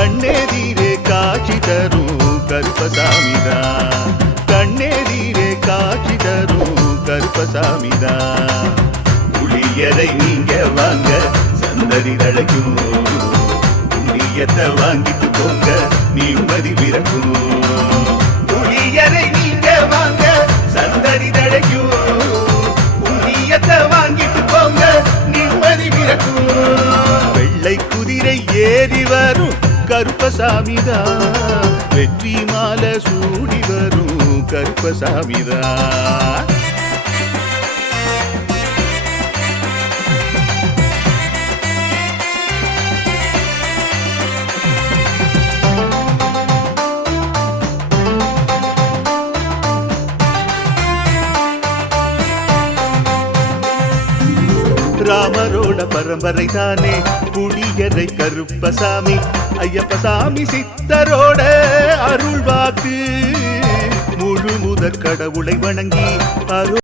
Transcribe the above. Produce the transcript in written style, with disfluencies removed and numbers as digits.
கண்ணெதிரே காட்சி தரும் கருப்பசாமிதான். கண்ணெதிரே காட்சி தரும் கருப்பசாமிதான். புளியரை நீங்க வாங்க சந்ததி தழைக்கும். புண்ணியத்தை வாங்கிட்டு போங்க நிம்மதி பிறக்கும். புளியரை நீங்க வாங்க சந்ததி தழைக்கும். புண்ணியத்தை வாங்கிட்டு போங்க நிம்மதி பிறக்கும். வெள்ளை குதிரை ஏறி வரும் கருப்பசாமிதான். வெற்றி மாலை சூடி வரும் கருப்பசாமிதான். ராமரோட பரம்பரை தானே புளியரை கருப்பசாமி. ஐயப்பசாமி சித்தரோட அருள் வாக்கு. முழு முதற் கடவுளை வணங்கி